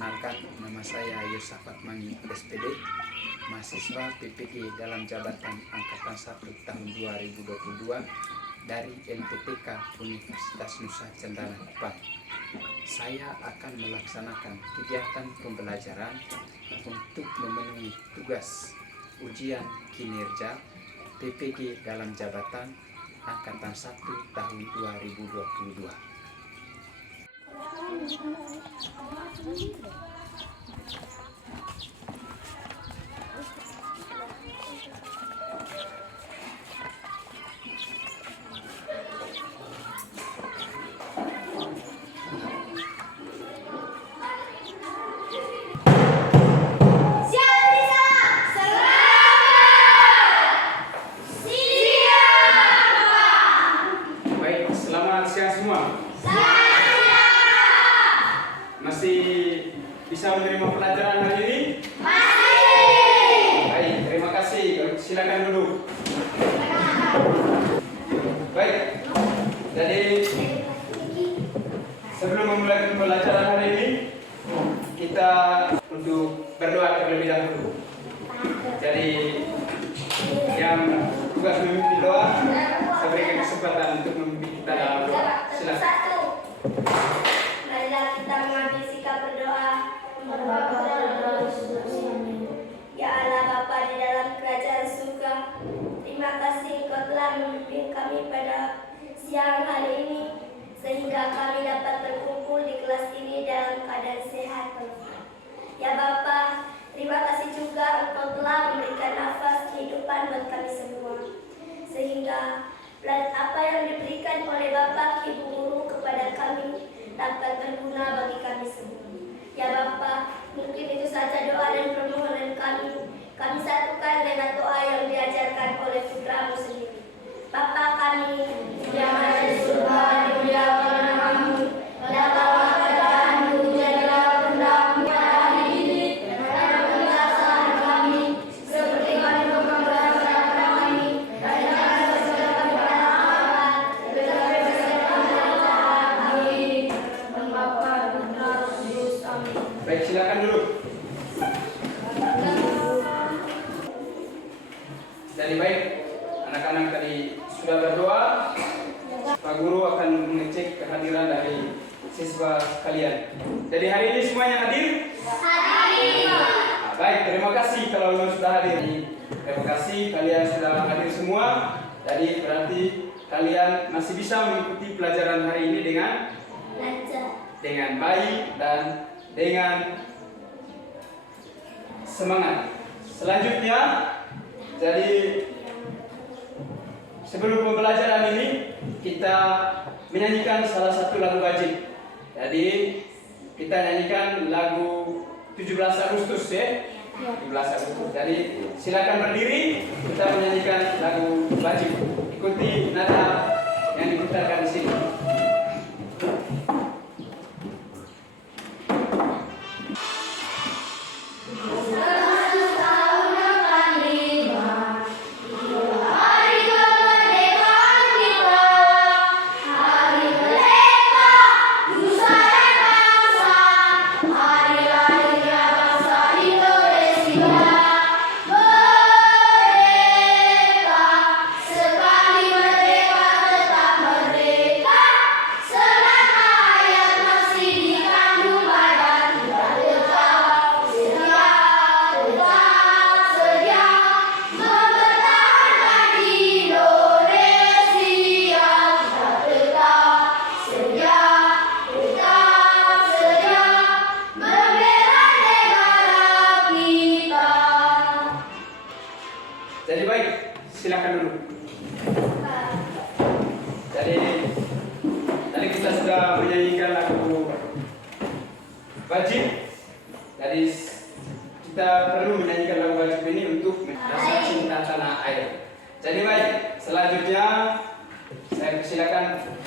Perkenalkan, nama saya Yosafat Mangi SPD, mahasiswa PPG dalam jabatan Angkatan 1 tahun 2022 dari LPTK Universitas Nusa Cendana Kupang. Saya akan melaksanakan kegiatan pembelajaran untuk memenuhi tugas ujian kinerja PPG dalam jabatan Angkatan 1 tahun 2022. Baik, selamat siang semua. Masih bisa menerima pelajaran hari ini? Masih. Baik, terima kasih. Silakan duduk. Baik, jadi sebelum memulai pembelajaran hari ini, kita untuk berdoa terlebih dahulu. Jadi yang tugas memimpin doa, saya berikan kesempatan untuk memimpin kita dalam doa. Silakan. Marilah kita mengambil sikap berdoa. Ya Allah Bapa di dalam kerajaan surga, terima kasih Engkau telah memimpin kami pada siang hari ini, sehingga kami dapat berkumpul di kelas ini dalam keadaan sehat. Ya Bapa, terima kasih juga Engkau telah memberikan nafas kehidupan buat kami semua, sehingga apa yang diberikan oleh Bapak Ibu Guru kepada kami dapat berguna bagi kami semua. Ya Bapa, mungkin itu saja doa dan permohonan kami. Kami satukan dengan doa yang diajarkan oleh putramu sendiri. Bapa kami yang ada di surga, dimuliakan namamu, datanglah kerajaanmu, jadilah kehendakmu pada hari ini, dan kebiasaan kami, seperti kami memegang kepada kami, dan jangan bersalah kami pada amalan, tetapi bersihkan kami dari jahat. Amin. Bapa, Putra, Roh Kudus. Amin. Baik, silakan dulu. Jadi baik, anak-anak tadi sudah berdoa. Pak Guru akan mengecek kehadiran dari siswa kalian. Jadi hari ini semuanya hadir? Hadir. Nah, baik, terima kasih kalau memang sudah hadir. Terima kasih kalian sudah hadir semua. Jadi berarti kalian masih bisa mengikuti pelajaran hari ini dengan baik dan dengan semangat. Selanjutnya, jadi sebelum pembelajaran ini kita menyanyikan salah satu lagu wajib. Jadi kita nyanyikan lagu 17 Agustus ya. 17 Agustus. Jadi silakan berdiri, kita menyanyikan lagu wajib. Ikuti nada yang diputarkan di sini. Jadi baik, silakan dulu. Jadi tadi kita sudah menyanyikan lagu wajib. Jadi kita perlu menyanyikan lagu wajib ini untuk rasa cinta tanah air. Jadi baik, selanjutnya saya persilakan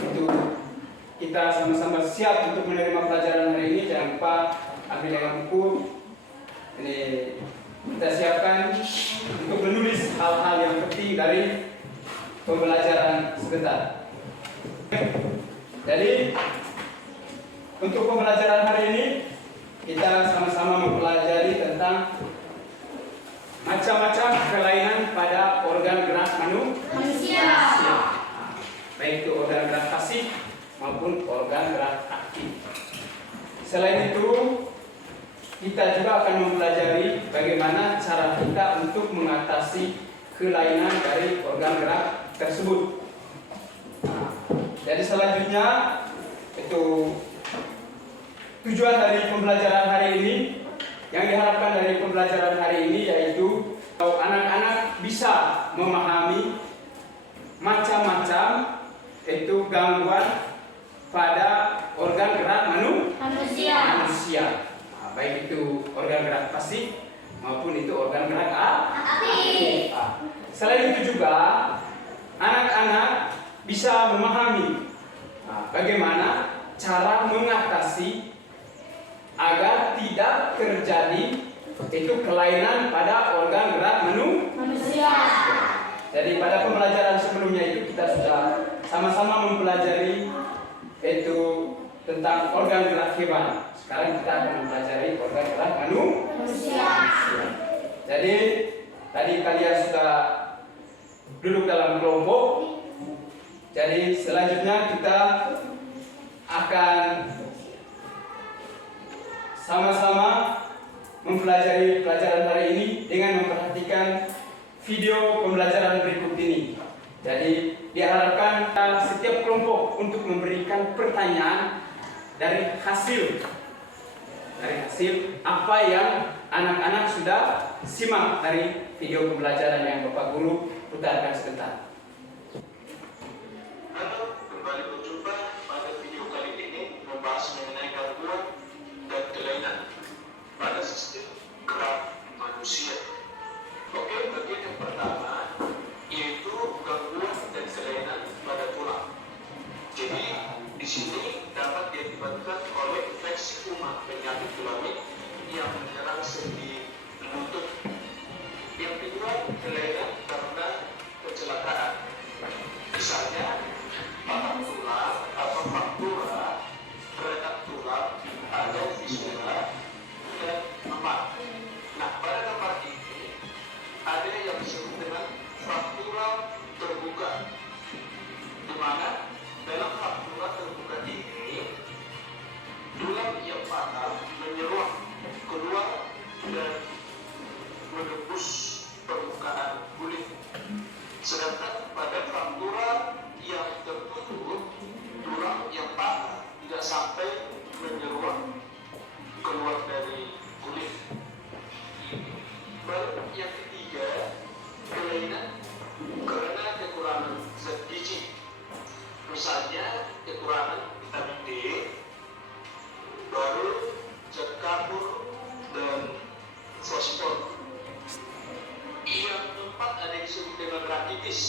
untuk kita sama-sama siap untuk menerima pelajaran hari ini. Jangan lupa ambil dengan buku. Ini kita siapkan untuk menulis hal-hal yang penting dari pembelajaran sebentar. Jadi untuk pembelajaran hari ini kita organ gerak aktif. Selain itu, kita juga akan mempelajari bagaimana cara kita untuk mengatasi kelainan dari organ gerak tersebut. Nah, jadi selanjutnya itu tujuan dari pembelajaran hari ini. Yang diharapkan dari pembelajaran hari ini yaitu anak-anak bisa memahami macam-macam itu gangguan pada organ gerak manusia. Nah, baik itu organ gerak pasif maupun itu organ gerak aktif. Selain itu juga anak-anak bisa memahami bagaimana cara mengatasi agar tidak terjadi itu kelainan pada organ gerak manusia. Jadi pada pembelajaran sebelumnya itu kita sudah sama-sama mempelajari itu tentang organ gerak hewan. Sekarang kita akan mempelajari organ gerak manusia. Jadi tadi kalian sudah duduk dalam kelompok. Jadi selanjutnya kita akan sama-sama mempelajari pelajaran hari ini dengan memperhatikan video pembelajaran berikut ini. Jadi diharapkan setiap kelompok untuk memberikan pertanyaan dari hasil apa yang anak-anak sudah simak dari video pembelajaran yang Bapak Guru putarkan sebentar. Halo, kembali berjumpa pada video kali ini membahas mengenai gangguan dan kelainan pada sistem gerak manusia. Oke, bagian yang pertama yaitu gangguan dan kelainan pada tulang. Jadi di sini dapat diakibatkan oleh infeksi kuman penyakit tulang yang menyerang sendi lutut. Yang kedua, kelainan karena kecelakaan. Misalnya patah tulang atau fraktura, retak tulang, atau fisura dan memar. Nah, pada tempat ini ada yang disebut dengan fraktura terbuka, di mana dalam fraktura terbuka ini tulang yang patah menyeruak keluar dan menembus permukaan kulit. Sedangkan pada fraktura yang tertutup, tulang yang patah tidak sampai menyeruak keluar dari kulit. Baru yang ketiga, kelainan karena kekurangan zat gizi. Misalnya kekurangan vitamin D, baru zat karbon dan fosfor. Yang keempat ada yang disebut dengan rakitis.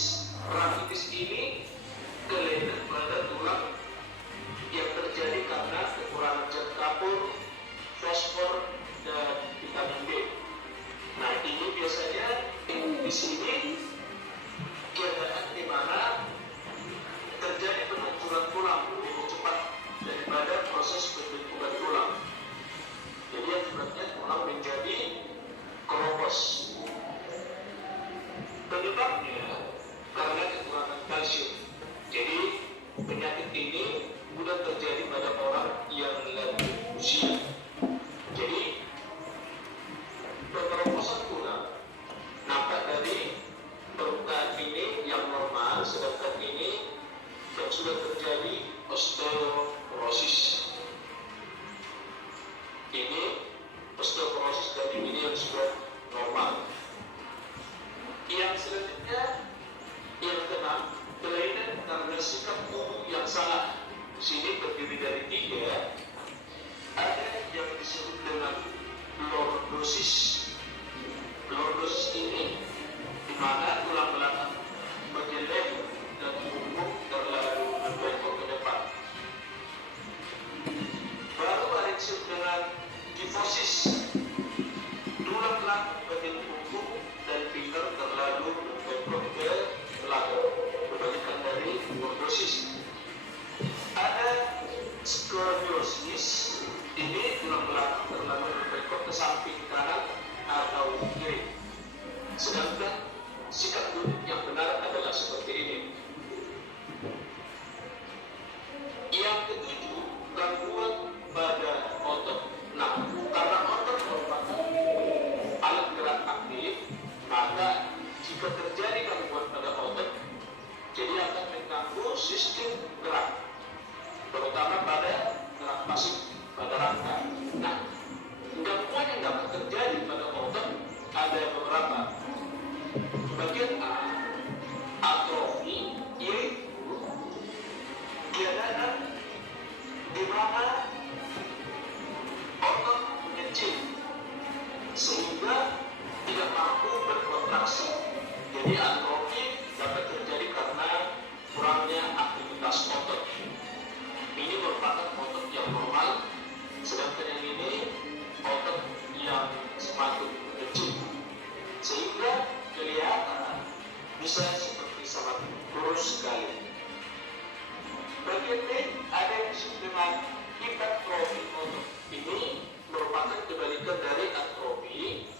Rakitis ini kelainan pada tulang yang terjadi karena kekurangan zat karbon, fosfor, dan vitamin D. Nah, ini biasanya di sini keadaan di mana terjadi penghancuran tulang lebih cepat daripada proses pembentukan tulang. Jadi akibatnya tulang menjadi keropos. Penyebabnya karena kekurangan kalsium. Jadi penyakit ini mudah terjadi pada orang yang lanjut usia. Jadi kekeroposan tulang nampak dari permukaan ini yang normal, sedangkan ini yang sudah terjadi osteoporosis. Ini osteoporosis dan ini yang sudah normal. Yang selanjutnya, yang keenam, kelainan karena sikap tubuh yang salah. Di sini terdiri dari 3. Ada yang disebut dengan lordosis. Lordosis ini di mana tulang belakang bagian leher dan punggung terlalu membengkok ke depan. Baru ada yang disebut dengan semakin kecil, sehingga kelihatan bisa seperti sangat kurus sekali. Bagian B ada yang disebut dengan hipertrofi otot. Ini merupakan kebalikan dari atrofi,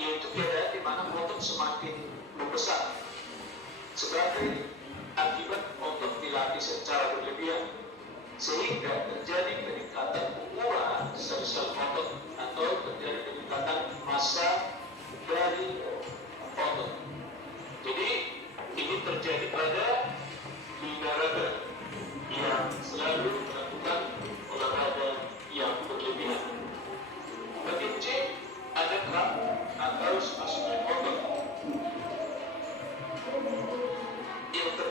yaitu keadaan di mana otot semakin membesar sebagai akibat otot dilatih secara berlebihan, sehingga terjadi peningkatan ukuran sel-sel otot atau terjadi peningkatan massa dari otot. Jadi ini terjadi pada binaraga yang selalu melakukan olahraga yang berlebihan. Bagian C ada kram atau spasme otot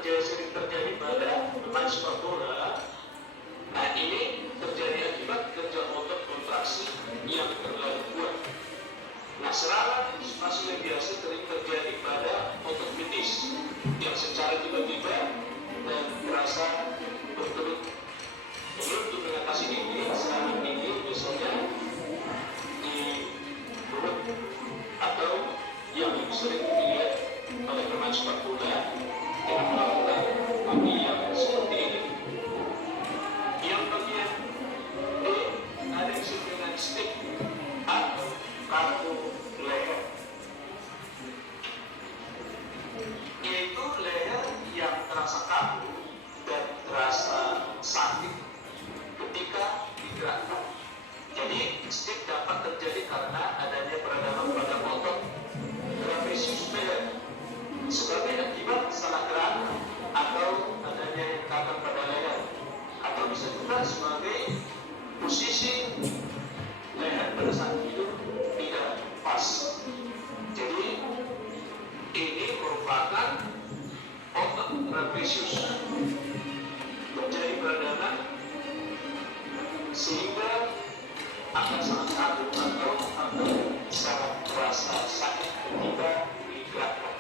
yang sering terjadi pada pemain sepak bola. Nah, ini terjadi akibat kerja otot kontraksi yang terlalu kuat. Nah, serangan spasme biasa sering terjadi pada otot betis yang secara tiba-tiba dan terasa berkerut. Jadi untuk mengatasi ini, serangan ini biasanya di perut atau yang lebih sering dilihat oleh pemain sepak bola dengan melakukan kaki yang seperti ini. Yang bagian D ada yang disebut dengan stick atau kaku leher, yaitu leher yang terasa kaku dan terasa sakit ketika digerakkan. Jadi stick dapat terjadi karena adanya peradaban pada otot trapezius leher sebagai akibat salah gerak atau adanya hentakan pada leher, atau bisa juga sebagai posisi leher pada saat hidup tidak pas. Jadi ini merupakan otot trapezius menjadi peradaban sehingga akan sangat kaku atau akan sangat terasa sakit ketika digerakkan.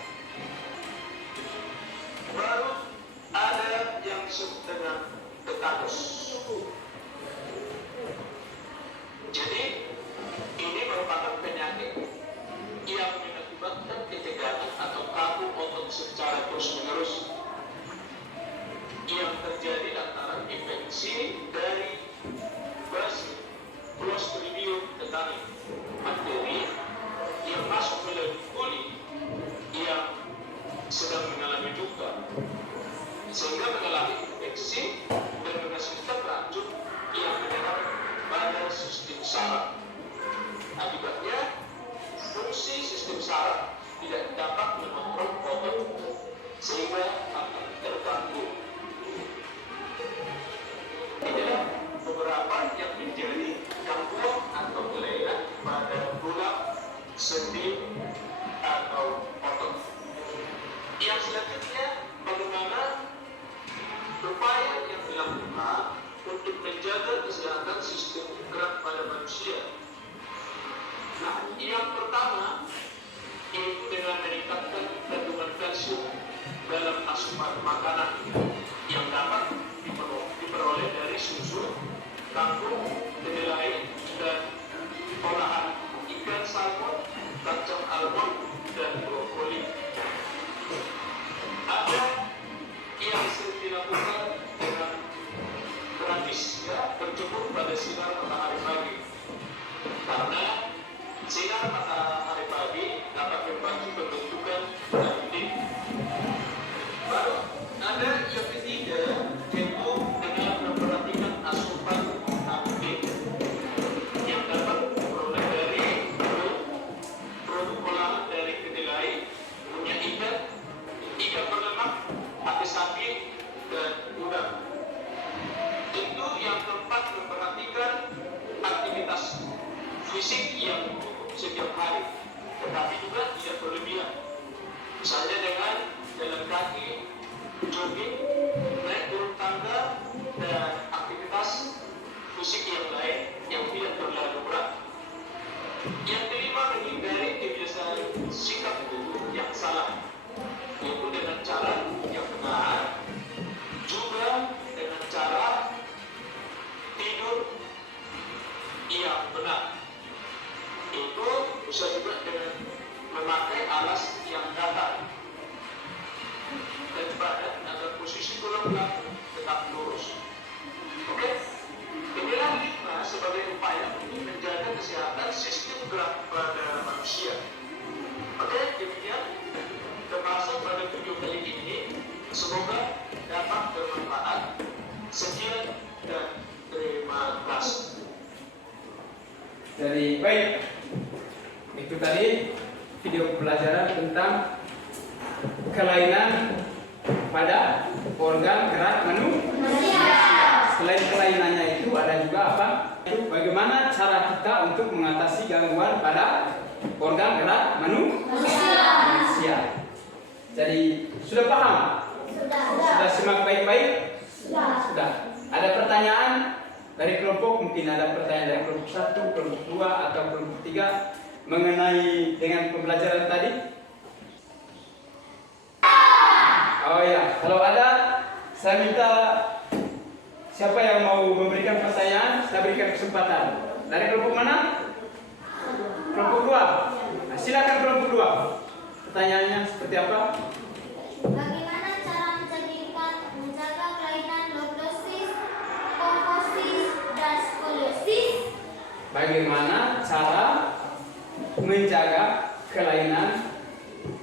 Baru ada yang disebut dengan tetanus. Jadi ini merupakan penyakit yang mengakibatkan ketegangan atau kaku otot secara terus-menerus yang terjadi antara infeksi dari basi Clostridium tetani, bakteri yang masuk melalui kulit yang sedang mengalami luka sehingga mengalami infeksi dan menghasilkan racun yang menyerang pada sistem saraf. Akibatnya fungsi sistem saraf tidak dapat mengontrol otot sehingga akan terganggu. Inilah beberapa yang menjadi gangguan atau kelainan pada tulang, sendi atau otot. Yang selanjutnya, bagaimana upaya yang dilakukan untuk menjaga kesehatan sistem gerak pada manusia. Nah, yang pertama yaitu dengan meningkatkan kandungan kalsium dalam asupan makanan yang dapat diperoleh dari susu, kangkung, kedelai, dan olahan ikan salmon, kacang almond, dan brokoli. Ada yang sering dilakukan dengan gratis, ya, berjemur pada sinar matahari pagi, karena sinar matahari pagi dapat membantu pembentukan vitamin D. Baru ada yang ketiga, yaitu dengan memperhatikan asupan vitamin D yang dapat diperoleh dari produk olahan dari kedelai, minyak ikan berlemak, hati sapi, dan udang. Tentu yang keempat, memperhatikan aktivitas fisik yang cukup setiap hari, tetapi juga tidak berlebihan. Misalnya dengan jalan kaki, jogging, naik turun tangga, dan aktivitas fisik yang lain yang tidak terlalu berat. Yang kelima, menghindari kebiasaan sikap tubuh yang salah, yaitu dengan cara yang benar, juga dengan cara tidur yang benar. Itu bisa juga dengan memakai alas yang datar dan badan agar posisi tulang belakang tetap lurus. Oke? Inilah 5 sebagai upaya untuk menjaga kesehatan sistem gerak pada manusia. Oke, demikian termasuk pada video kali ini. Semoga dapat bermanfaat. Sekian dan terima kasih. Jadi baik, itu tadi video pelajaran tentang kelainan pada organ gerak manusia. Selain kelainannya itu ada juga apa? Itu bagaimana cara kita untuk mengatasi gangguan pada organ gerak manusia. Jadi sudah paham? Sudah simak baik-baik? Sudah. Ada pertanyaan dari kelompok, mungkin ada pertanyaan dari kelompok 1, kelompok 2, atau kelompok 3 mengenai dengan pembelajaran tadi? Oh ya, kalau ada, saya minta siapa yang mau memberikan pertanyaan, saya berikan kesempatan. Dari kelompok mana? Kelompok 2. Nah, silakan kelompok 2. Pertanyaannya seperti apa? Bagaimana cara menjaga kelainan lordosis, kyphosis, dan skoliosis? Bagaimana cara menjaga kelainan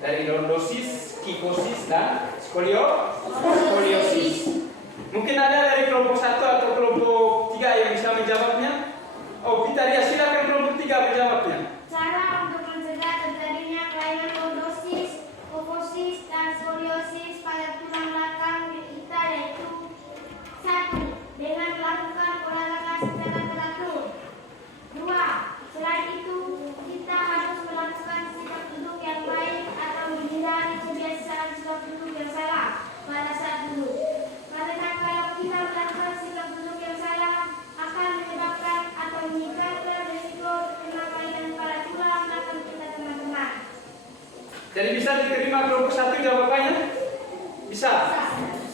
dari lordosis, kyphosis, dan skoliosis? Mungkin ada dari kelompok 1 atau kelompok 3 yang bisa menjawabnya? Oh, Vitalia, silakan kelompok 3 menjawabnya. Cara untuk mencegah terjadinya kelainan lordosis, kyphosis, dan skoliosis pada tulang belakang kita yaitu 1. Dengan melakukan olahraga secara teratur. 2. Selain itu, kita harus melakukan sikap duduk yang baik atau menghindari kebiasaan sikap duduk yang salah pada saat duduk. Karena kalau kita melakukan sikap duduk yang salah akan menyebabkan atau meningkatkan risiko terkena kelainan pada tulang belakang kita, teman-teman. Jadi bisa diterima kelompok 1 jawabannya? Bisa.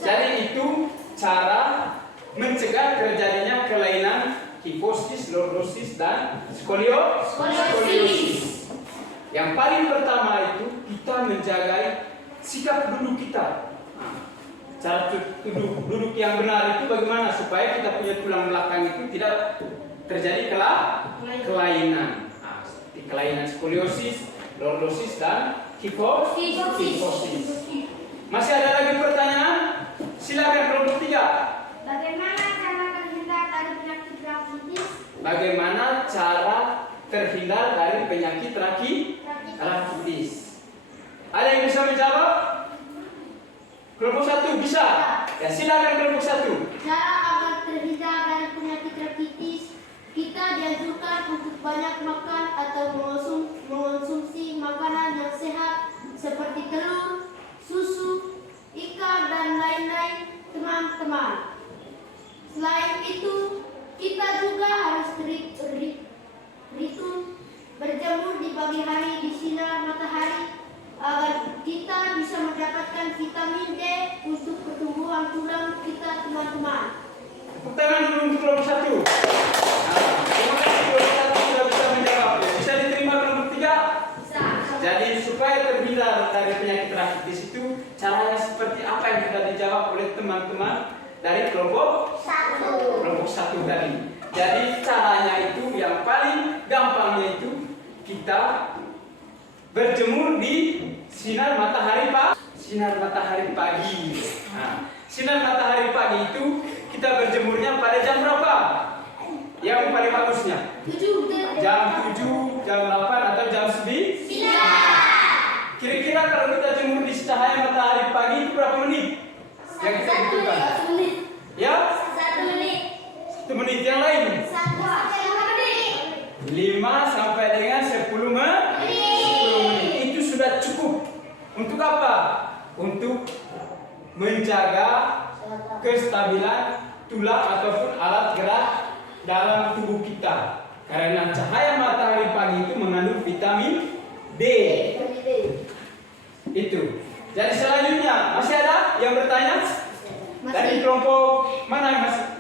Jadi itu cara mencegah terjadinya kelainan kyphosis, lordosis, dan skoliosis. Yang paling pertama itu kita menjaga sikap duduk kita. Cara duduk yang benar itu bagaimana supaya kita punya tulang belakang itu tidak terjadi kelainan. Nah, seperti kelainan skoliosis, lordosis, dan kyphosis. Masih ada lagi pertanyaan? Silakan kelompok 3. Bagaimana cara terhindar dari penyakit rakitis? Bagaimana cara terhindar dari penyakit rakitis? Ada yang bisa menjawab? Kelompok 1 bisa? Ya, silakan kelompok 1. Cara agar terhindar dari penyakit rakitis, kita dianjurkan untuk banyak makan atau mengonsumsi makanan yang sehat seperti telur, susu, ikan, dan lain-lain, teman-teman. Selain itu, kita juga harus berjemur di pagi hari di sinar matahari agar kita bisa mendapatkan vitamin D untuk pertumbuhan tulang kita, teman-teman. Tepuk tangan dulu untuk kelompok 1. Terima kasih kelompok 1 sudah bisa menjawab. Bisa diterima kelompok 3? Bisa. Jadi supaya terhindar dari penyakit rakitis itu caranya seperti apa yang sudah dijawab oleh teman-teman dari kelompok 1 tadi. Jadi caranya itu yang paling gampangnya itu kita berjemur di sinar matahari pagi. Nah, sinar matahari pagi itu kita berjemurnya pada jam berapa? Yang paling bagusnya? Jam 7, jam 8, atau jam 9? Kira-kira kalau kita jemur di cahaya matahari pagi itu berapa menit? Yang kita butuhkan? Ya? 1 menit. 1 menit. Yang lain? 5 sampai dengan 10 menit. Itu sudah cukup. Untuk apa? Untuk menjaga kestabilan tulang ataupun alat gerak dalam tubuh kita. Karena cahaya matahari pagi itu mengandung vitamin D. Itu. Jadi selanjutnya masih ada yang bertanya? Dari kelompok mana Mas?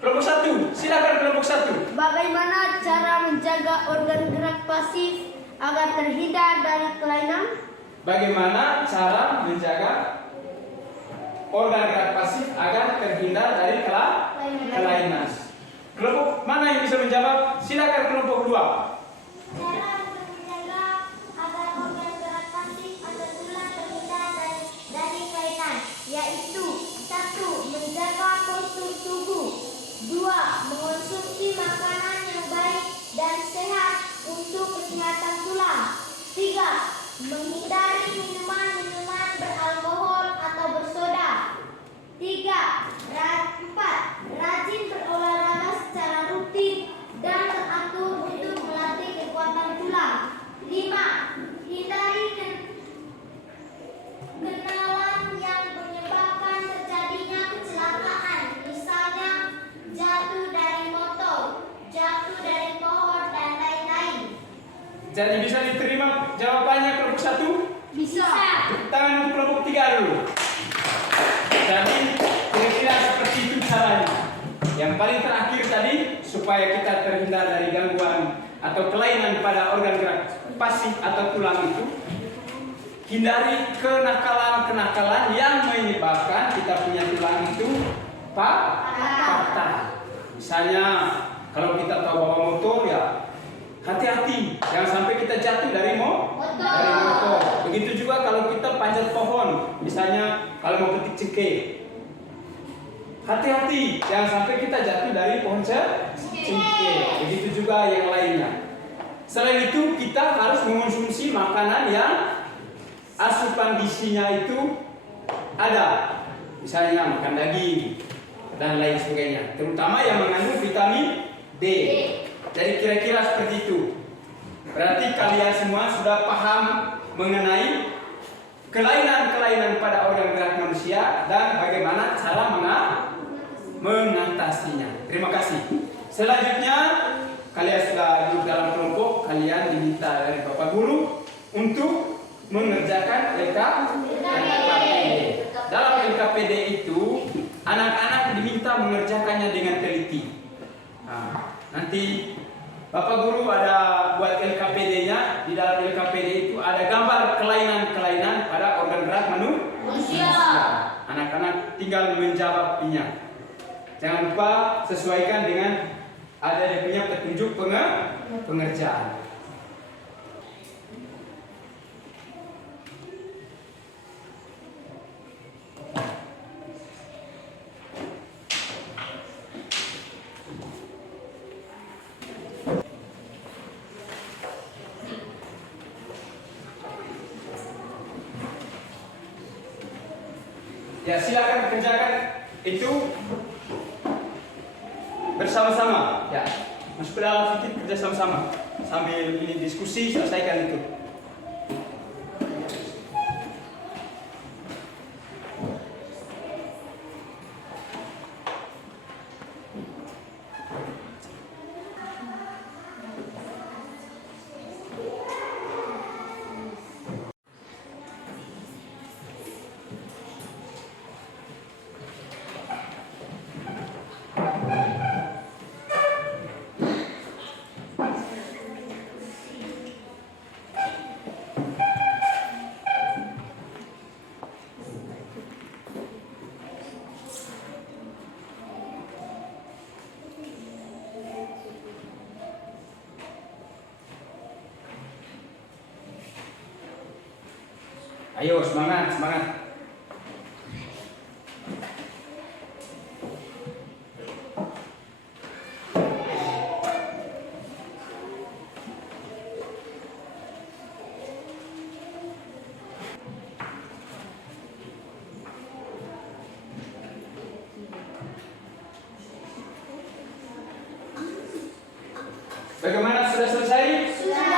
Kelompok 1. Silakan kelompok 1. Bagaimana cara menjaga organ gerak pasif agar terhindar dari kelainan? Bagaimana cara menjaga organ gerak pasif agar terhindar dari kelainan? Kelompok mana yang bisa menjawab? Silakan kelompok 2. Cara untuk menjaga agar organ gerak pasif atau tulang terhindar dari kelainan, yaitu 1. Menjaga postur tubuh, 2. Mengonsumsi makanan yang baik dan sehat untuk kesehatan tulang, 3. Menghindari minuman-minuman beralkohol atau bersoda, 4. Rajin berolahraga secara rutin dan teratur untuk melatih kekuatan tulang, 5. Hindari kenalan yang menyebabkan terjadinya kecelakaan, misalnya jatuh dari motor, jatuh dari pohon, dan lain-lain. Jadi bisa diterima jawabannya kelompok 1? Bisa. Tangan untuk kelompok 3 dulu. Jadi kira-kira seperti itu caranya. Yang paling terakhir tadi, supaya kita terhindar dari gangguan atau kelainan pada organ gerak pasif atau tulang itu, hindari kenakalan-kenakalan yang menyebabkan kita punya tulang itu patah. Misalnya kalau kita tahu bawa motor, ya hati-hati jangan sampai kita jatuh dari motor. Begitu juga kalau kita panjat pohon, misalnya kalau mau petik cengkeh, hati-hati jangan sampai kita jatuh dari pohon cengkeh. Begitu juga yang lainnya. Selain itu kita harus mengonsumsi makanan yang asupan gizinya itu ada, misalnya makan daging dan lain sebagainya, terutama yang mengandung vitamin B. Jadi kira-kira seperti itu. Berarti kalian semua sudah paham mengenai kelainan-kelainan pada organ gerak manusia dan bagaimana cara mengatasinya. Terima kasih. Selanjutnya kalian sudah duduk dalam kelompok, kalian diminta dari Bapak Guru untuk mengerjakan LKPD. Dalam LKPD itu anak-anak diminta mengerjakannya dengan teliti. Nah, nanti Bapak Guru ada buat LKPD-nya. Di dalam LKPD itu ada gambar kelainan-kelainan pada organ gerak manusia. Anak-anak tinggal menjawabnya. Jangan lupa sesuaikan dengan ada yang punya petunjuk pengerjaan. Ya, silakan kerjakan itu bersama-sama. Ya, masuk ke dalam sedikit, kerja sama-sama sambil ini diskusi, selesaikan itu. Ayo, semangat, semangat. Bagaimana, sudah selesai? Sudah.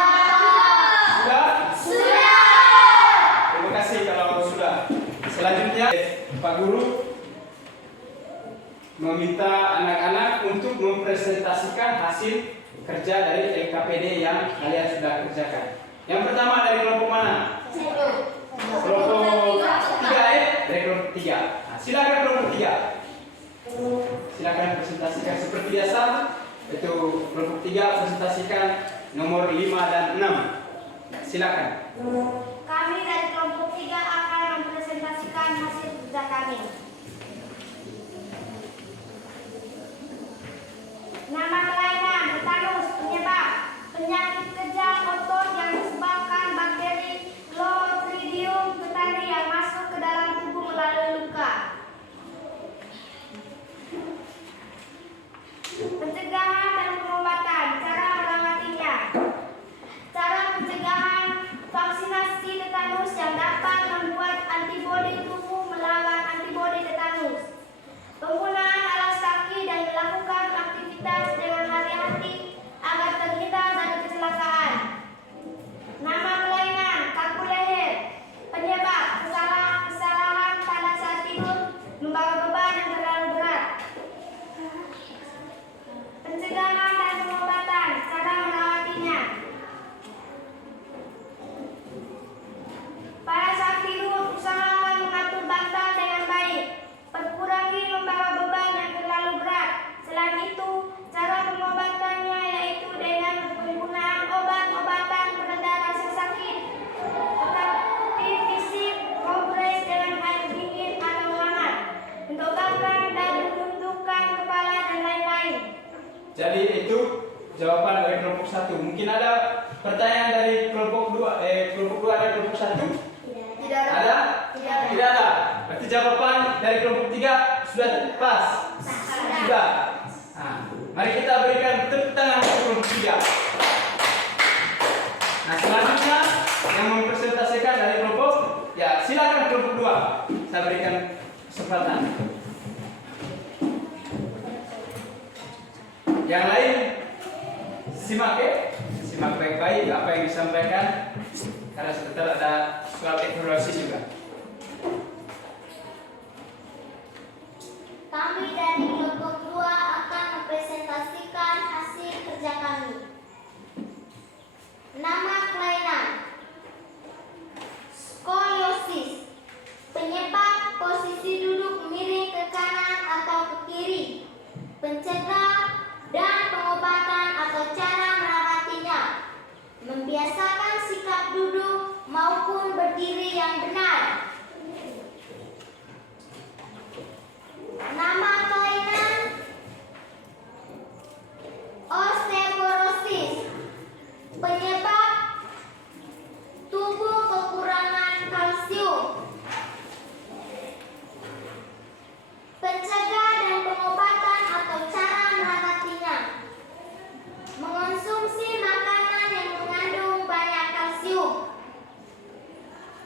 Terima kasih kalau sudah. Selanjutnya Pak Guru meminta anak-anak untuk mempresentasikan hasil kerja dari LKPD yang kalian sudah kerjakan. Yang pertama dari kelompok mana? Kelompok 3 dari kelompok 3. Nah, silakan kelompok 3. Silakan presentasikan seperti biasa. Itu kelompok 3 presentasikan nomor 5 dan 6. Silakan. Kami dari kelompok 3 akan mempresentasikan hasil kerja kami. Nama kelainan tetanus penyebab penyakit kejang otot yang disebabkan bakteri Clostridium tetani yang masuk ke dalam tubuh melalui luka. Pencegahan dan pengobatan, cara merawatinya. Cara pencegahan vaksinasi tetanus yang dapat membuat antibodi tubuh melawan antibodi tetanus. Penggunaan alas kaki dan melakukan aktivitas dengan hati-hati agar terhindar dari kecelakaan. Nama kelainan kaku leher. Penyebab kesalahan pada saat tidur membawa beban yang terlalu berat. Pencegahan dan pengobatan, cara merawatinya. Pada saat tidur, usahakan mengatur bantal dengan baik. Kurangi membawa beban yang terlalu berat. Selain itu, cara pengobatannya yaitu dengan penggunaan obat-obatan pereda rasa sakit, tetapi fisik, kompres dengan air dingin atau hangat, menggobarkan dan menundukkan kepala dan lain-lain. Jadi itu jawaban dari kelompok 1. Mungkin ada pertanyaan dari kelompok 2. Kelompok 2 ada kelompok 1? Tidak Ada? Tidak ada. Berarti jawaban dari kelompok 3 sudah pas. Sudah. Nah, mari kita berikan tepuk tangan untuk kelompok 3. Nah, selanjutnya yang mempresentasikan dari kelompok, ya silakan kelompok 2. Saya berikan kesempatan. Yang lain simak ya. Simak baik-baik apa yang disampaikan karena sebentar ada soal evaluasi juga. Kami dari kelompok 2 akan mempresentasikan hasil kerja kami. Nama kelainan skoliosis. Penyebab posisi duduk miring ke kanan atau ke kiri. Pencegah dan pengobatan atau cara merawatinya. Membiasakan sikap duduk maupun berdiri yang benar. Nama kelainan osteoporosis. Penyebab tubuh kekurangan kalsium. Pencegah dan pengobatan atau cara merawatinya. Mengonsumsi makanan yang mengandung banyak kalsium.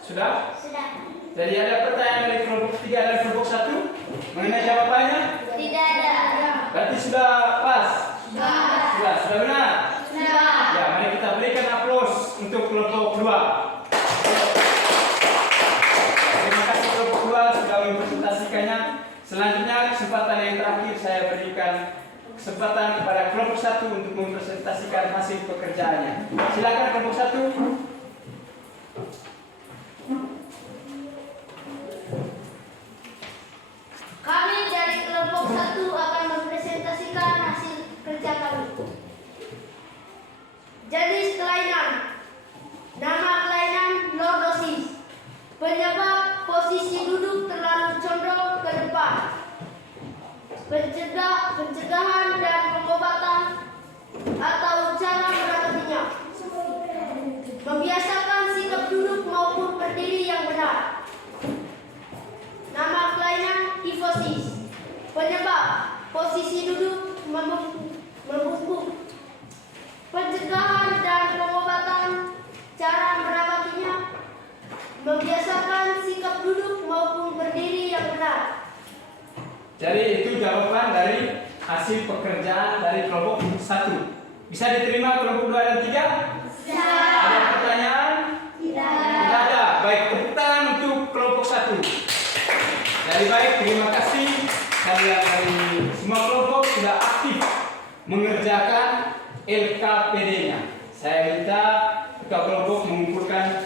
Sudah? Sudah. Jadi ada pertanyaan dari kelompok 3 dan kelompok 1 mengenai jawabannya? Tidak ada. Berarti sudah pas? Sudah benar? Sudah. Ya, mari kita berikan aplaus untuk kelompok 2. Terima kasih kelompok 2 sudah mempresentasikannya. Selanjutnya kesempatan yang terakhir saya berikan kesempatan kepada kelompok 1 untuk mempresentasikan hasil pekerjaannya. Silakan kelompok 1. Kami dari kelompok 1 akan mempresentasikan hasil kerja kami. Jenis kelainan. Nama kelainan lordosis. Penyebab posisi duduk terlalu condong ke depan. Pencegahan dan pengobatan atau cara merawatinya. Membiasakan sikap duduk maupun berdiri yang benar. Nama kelainan kifosis. Penyebab posisi duduk membungkuk. Pencegahan dan pengobatan cara merawatinya. Membiasakan sikap duduk maupun berdiri yang benar. Jadi itu jawaban dari hasil pekerjaan dari kelompok 1. Bisa diterima kelompok 2 dan 3? Ada pertanyaan? Tidak ada. Baik, tepuk tangan untuk kelompok 1. Jadi baik, terima kasih kalian dari semua kelompok sudah aktif mengerjakan LKPD-nya. Saya minta ketua kelompok mengumpulkan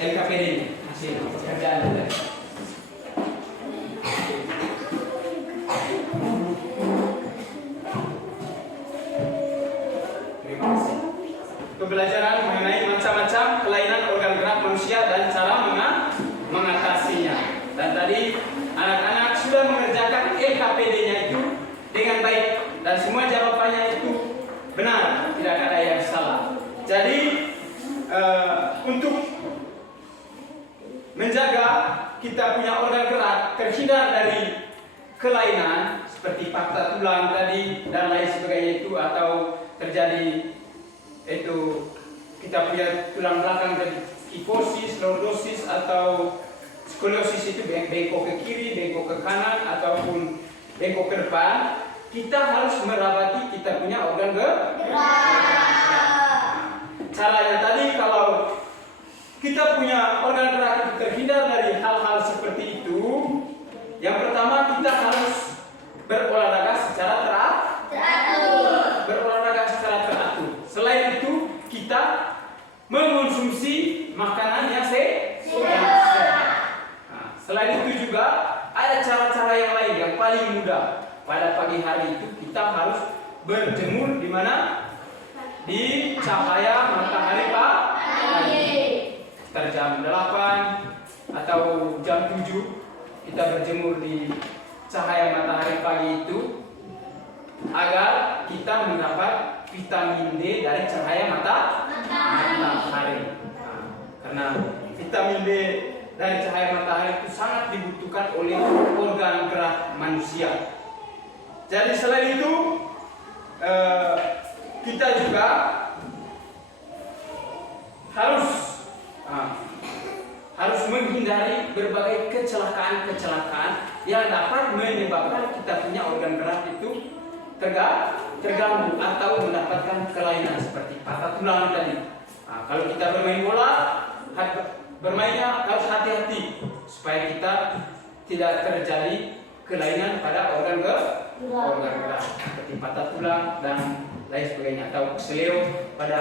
LKPD-nya, hasil pekerjaan tadi. Terima kasih. pembelajaran mengenai macam-macam kelainan organ gerak manusia dan cara mengatasinya. Dan tadi anak-anak sudah mengerjakan LKPD-nya itu dengan baik dan semua jawabannya itu benar, tidak ada yang salah. Jadi untuk menjaga kita punya organ gerak terhindar dari kelainan seperti patah tulang tadi dan lain sebagainya itu, atau terjadi itu kita punya tulang belakang jadi kifosis, lordosis atau skoliosis, itu bengkok ke kiri, bengkok ke kanan ataupun bengkok ke depan, kita harus merawati kita punya organ gerak. Caranya tadi, kalau kita punya organ gerak itu terhindar dari hal-hal seperti itu, yang pertama kita harus berolahraga secara teratur. Berolahraga secara teratur. Selain itu, kita mengonsumsi makanan yang sehat. Nah, selain itu juga ada cara-cara yang lain yang paling mudah. Pada pagi hari itu kita harus berjemur di mana? Di cahaya matahari pagi. Sekitar jam 8 atau jam 7 kita berjemur di cahaya matahari pagi itu agar kita mendapat vitamin D dari cahaya matahari. Karena vitamin D dari cahaya matahari itu sangat dibutuhkan oleh organ gerak manusia. Jadi selain itu kita juga harus menghindari berbagai kecelakaan yang dapat menyebabkan kita punya organ gerak itu terganggu atau mendapatkan kelainan seperti patah tulang tadi. Nah, kalau kita bermain bola, bermainnya harus hati-hati supaya kita tidak terjadi kelainan pada organ gerak seperti patah tulang dan lain sebagainya, atau keseleo pada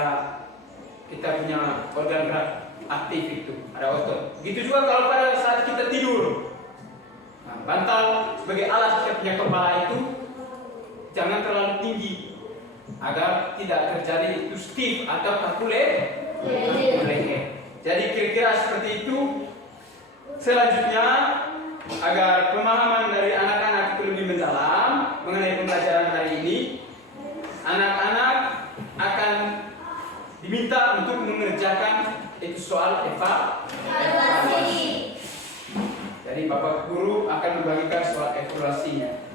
kita punya organ gerak aktif itu, ada otot. Begitu juga kalau pada saat kita tidur, nah, bantal sebagai alas kita punya kepala itu jangan terlalu tinggi agar tidak terjadi itu stiff atau kaku leher. Jadi kira-kira seperti itu. Selanjutnya, agar pemahaman dari anak-anak itu lebih mendalam mengenai pembelajaran hari ini, anak-anak akan diminta untuk mengerjakan itu soal evaluasi. Jadi Bapak Guru akan membagikan soal evaluasinya.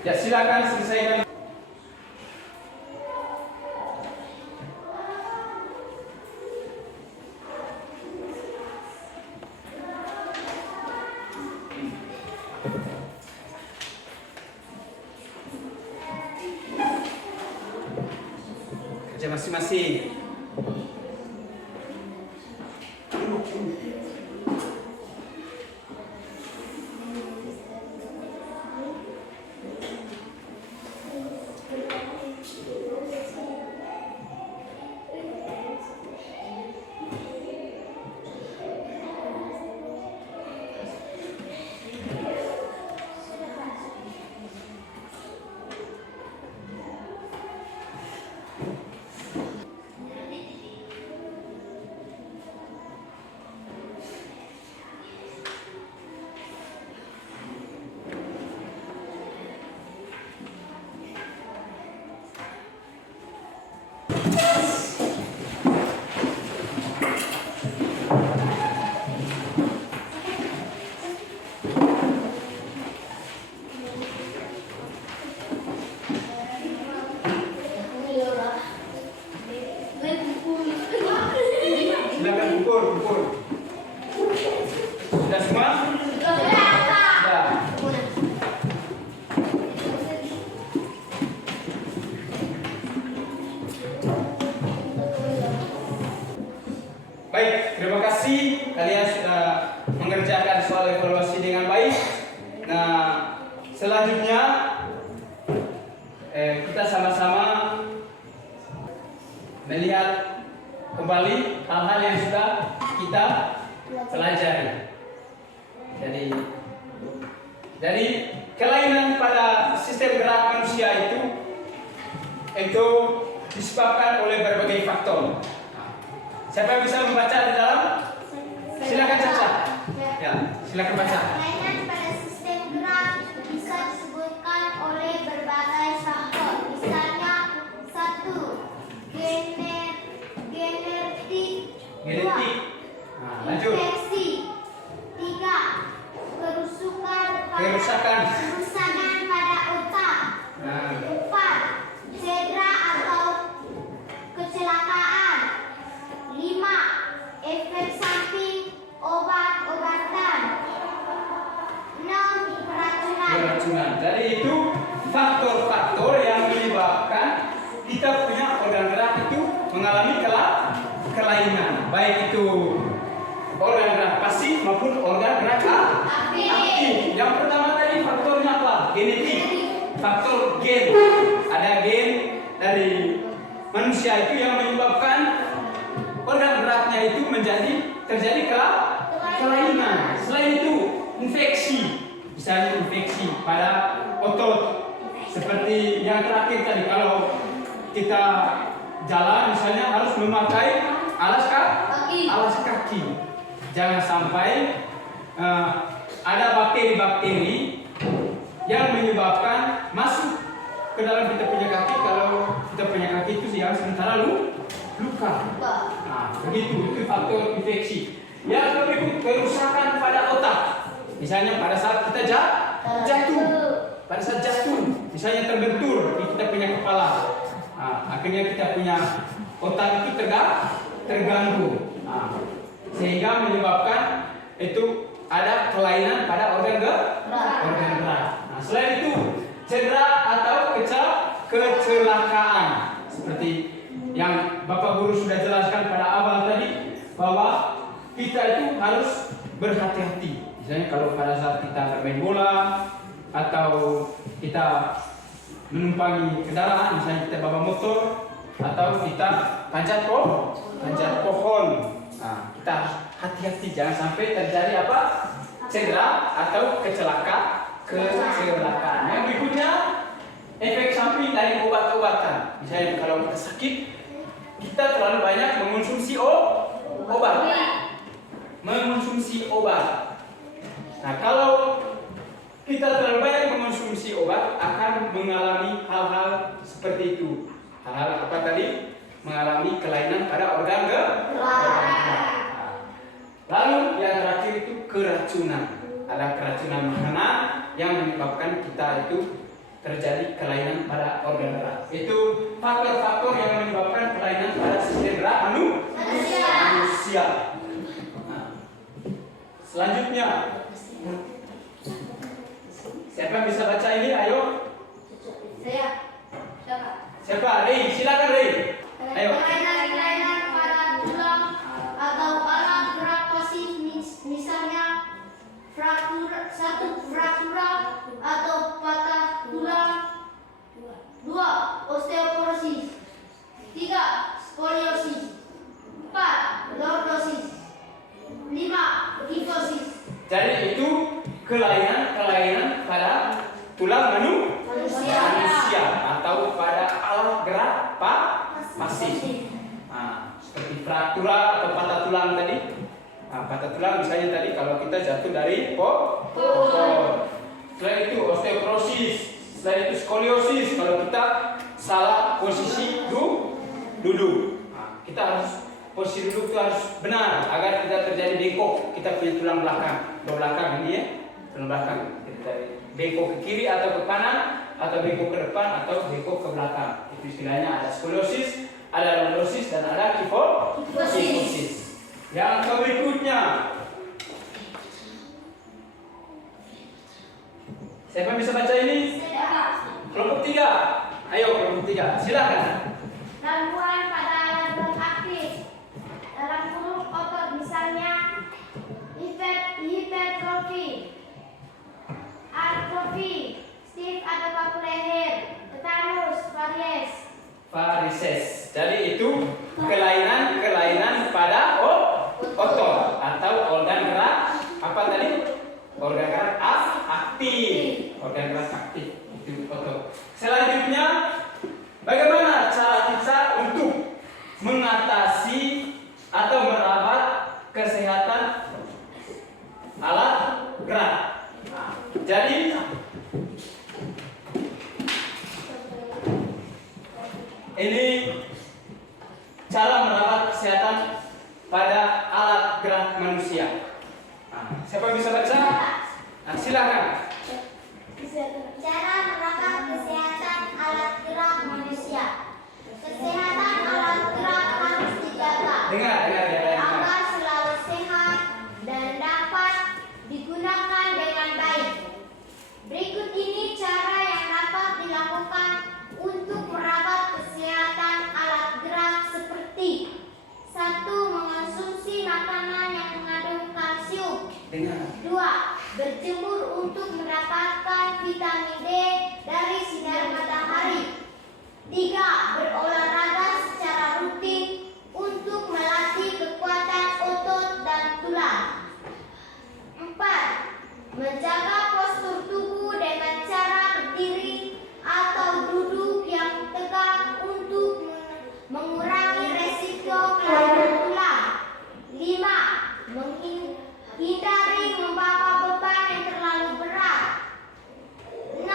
Ya, silakan selesaikan. Kerja masing-masing. Baik, terima kasih kalian sudah mengerjakan soal evaluasi dengan baik. Nah, selanjutnya kita sama-sama melihat kembali hal-hal yang sudah kita pelajari. Jadi kelainan pada sistem gerak manusia itu disebabkan oleh berbagai faktor. Siapa yang bisa membaca di dalam? Silakan Caca. Ya, silakan baca. Kelainan pada sistem gerak bisa disebutkan oleh berbagai faktor. Misalnya 1. Genetik. 2. Nah, lanjut. Infeksi. 3. Kerusakan pada otak. Nah, 4. Cedera atau kecelakaan. 5. Efek samping obat-obatan. 6. Keracunan. Jadi itu faktor-faktor yang menyebabkan kita punya organ gerak itu mengalami kelainan, baik itu organ gerak pasif maupun organ gerak aktif. Yang pertama tadi faktornya apa? Genetik. Faktor gen. Ada gen dari manusia itu yang menyebabkan organ geraknya itu terjadi kelainan. Selain itu infeksi, misalnya infeksi pada otot. Seperti yang terakhir tadi, kalau kita jalan misalnya harus memakai alas kaki. Jangan sampai ada bakteri-bakteri yang menyebabkan masuk ke dalam kita punya kaki. Kalau kita punya kaki itu yang sementara luka. Nah, begitu itu faktor infeksi. Yang berikut kerusakan pada otak. Misalnya pada saat kita jatuh, misalnya terbentur di kita punya kepala. Nah, akhirnya kita punya otak itu terganggu. Nah, sehingga menyebabkan itu ada kelainan pada organ gerak. Nah, selain itu cedera atau kecelakaan seperti yang Bapak Guru sudah jelaskan pada awal tadi, bahwa kita itu harus berhati-hati. Misalnya kalau pada saat kita bermain bola atau kita menumpangi kendaraan, misalnya kita bawa motor atau kita panjat pohon. Nah, kita harus hati-hati jangan sampai terjadi apa? Cedera atau kecelakaan. Yang berikutnya efek samping dari obat-obatan. Misalnya kalau kita sakit, kita terlalu banyak mengonsumsi obat. Nah, kalau kita terlalu banyak mengonsumsi obat akan mengalami hal-hal seperti itu. Hal-hal apa tadi? Mengalami kelainan pada organ gerak. Lalu yang terakhir itu keracunan. Ada keracunan makanan yang menyebabkan kita itu terjadi kelainan pada organ gerak. Itu faktor-faktor yang menyebabkan kelainan pada sistem gerak manusia. Nah, selanjutnya, siapa yang bisa baca ini? Ayo. Saya. Siapa? Rey, silakan Rey. Ayo. Kelainan pada tulang atau alat gerak pasif, misalnya fraktura atau patah tulang. 2. Osteoporosis. 3. Skoliosis. 4. Lordosis. 5. Kifosis. Jadi itu kelainan pada tulang manusia atau pada alat gerak pasif. Nah, seperti fraktura atau patah tulang tadi. Nah, patah tulang misalnya tadi kalau kita jatuh dari pohon. Selain itu osteoporosis, selain itu skoliosis kalau kita salah posisi duduk. Nah, kita harus posisi duduk itu harus benar agar tidak terjadi bengkok. Kita punya tulang belakang ini ya, tulang belakang. Kita bengkok ke kiri atau ke kanan, atau bengkok ke depan atau bengkok ke belakang. Itu istilahnya ada skoliosis, ada lordosis dan ada kifosis. Yang berikutnya, siapa bisa baca ini? Kelompok 3. Ayo kelompok 3, silakan. Gangguan pada alat gerak aktif. Dalam kurung otot leher, tetanus, varies. Varises. Jadi itu kelainan pada otot atau organ gerak apa tadi? Organ gerak aktif. Organ gerak aktif itu otot. Selanjutnya, bagaimana cara kita untuk mengatasi atau merawat kesehatan alat gerak? Nah, jadi ini cara merawat kesehatan pada alat gerak manusia. Nah, siapa yang bisa baca? Nah, silakan. Cara merawat kesehatan alat gerak manusia. Kesehatan alat gerak harus dijaga Dengar ya. agar selalu sehat dan dapat digunakan dengan baik. Berikut ini cara yang dapat dilakukan untuk merawat kesehatan alat gerak seperti: 1. Mengonsumsi makanan yang mengandung kalsium. Dengar. 2. Berjemur untuk mendapatkan vitamin D dari sinar matahari. 3. Berolahraga secara rutin untuk melatih kekuatan otot dan tulang. 4. Menjaga postur tubuh dengan cara berdiri atau duduk yang tegak untuk mengurangi resiko kelainan tulang. 5. Menghindari membawa beban yang terlalu berat. 6.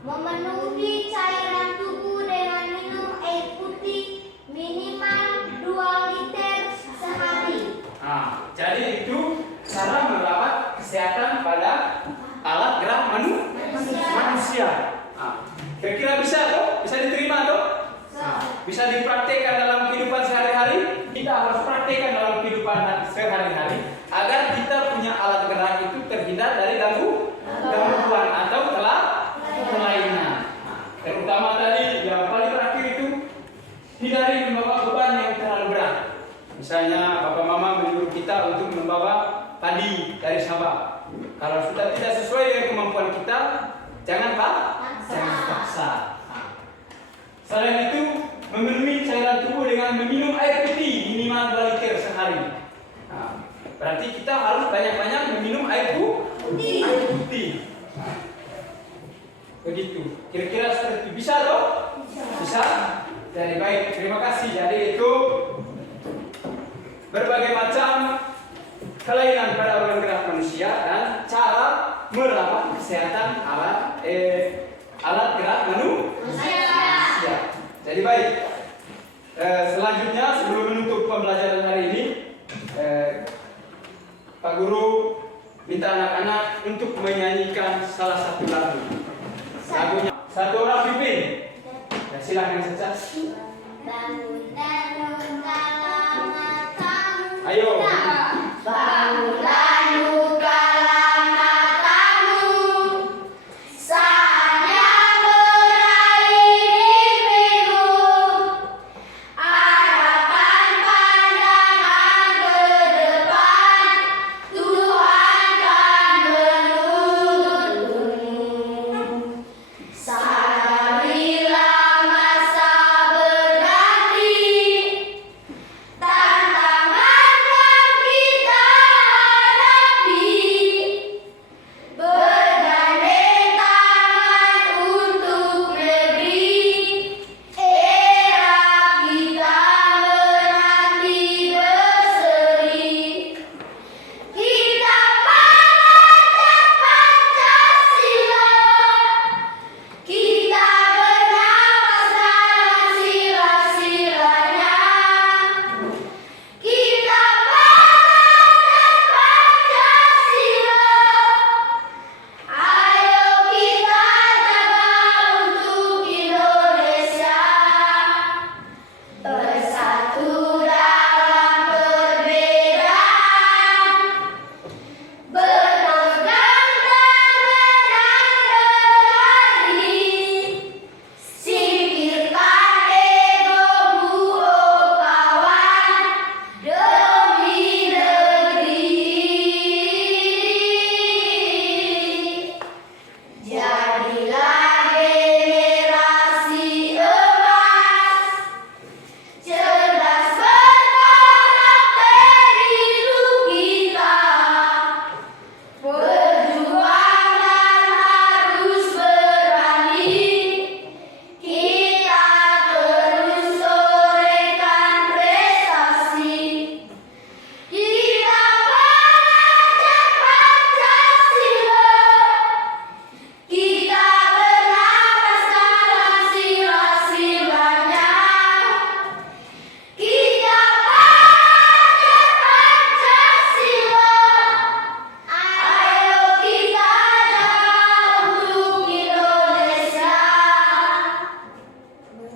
Memenuhi cairan tubuh dengan minum air putih minimal 2 liter sehari. Nah, jadi itu cara merawat kesehatan pada alat gerak manusia. Nah, kira-kira bisa tuh? Bisa diterima tuh? Nah, bisa dipraktekkan dalam kehidupan sehari-hari. Kita harus praktekkan dalam kehidupan sehari-hari agar kita punya alat gerak itu terhindar dari gangguan atau kelainan. Nah, terutama tadi yang paling terakhir itu hindari membawa beban yang terlalu berat. Misalnya bapak mama menyuruh kita untuk membawa padi dari Sabah. Kalau sudah tidak sesuai dengan kemampuan kita, jangan paksa. Nah, selain itu, memenuhi cairan tubuh dengan meminum air putih minimal 2 liter sehari. Nah, berarti kita harus banyak-banyak meminum air putih. Nah, begitu. Kira-kira seperti itu. Bisa toh? Bisa. Jadi baik, terima kasih. Jadi itu berbagai macam kelainan pada organ gerak manusia dan cara merawat kesehatan alat gerak manusia. Jadi baik. Selanjutnya sebelum menutup pembelajaran hari ini, Pak Guru minta anak-anak untuk menyanyikan salah satu lagu. Lagunya satu orang pimpin. Ya, silakan saja. Bangun dan kala matamu. Ayo. Bangunlah kala matamu. Saatnya meraih mimpimu. Harapan pandangan ke depan. Tuhan kan menuntunmu. Sadarilah masa berganti. Tantangan kan kita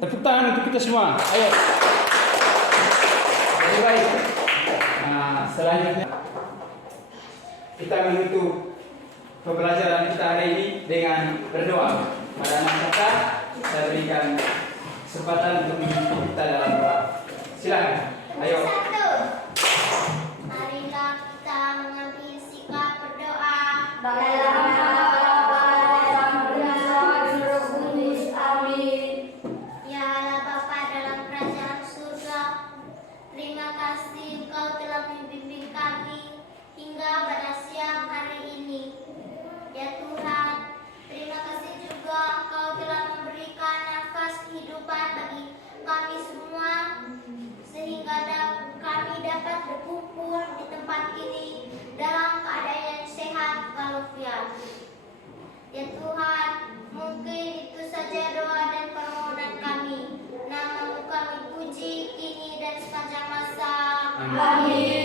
Tepuk tangan untuk kita semua. Ayo. Jadi baik. Nah, selanjutnya kita menutup pembelajaran kita hari ini dengan berdoa. Pada masa saya berikan kesempatan untuk memimpin kita dalam doa. Silakan. Ayo. Marilah kita mengambil sikap berdoa. Dalam nama Bapa dan Putra dan Roh Kudus. Amin. Ya Allah Bapa dalam kerajaan surga, terima kasih Engkau telah membimbing kami hingga pada siang hari ini. Ya Tuhan, terima kasih juga Engkau telah memberikan nafas kehidupan bagi kami semua, sehingga kami dapat berkumpul di tempat ini dalam keadaan yang sehat walafiat. Ya Tuhan, mungkin itu saja doa dan permohonan kami. Nama-Mu kami puji kini dan sepanjang masa. Amin.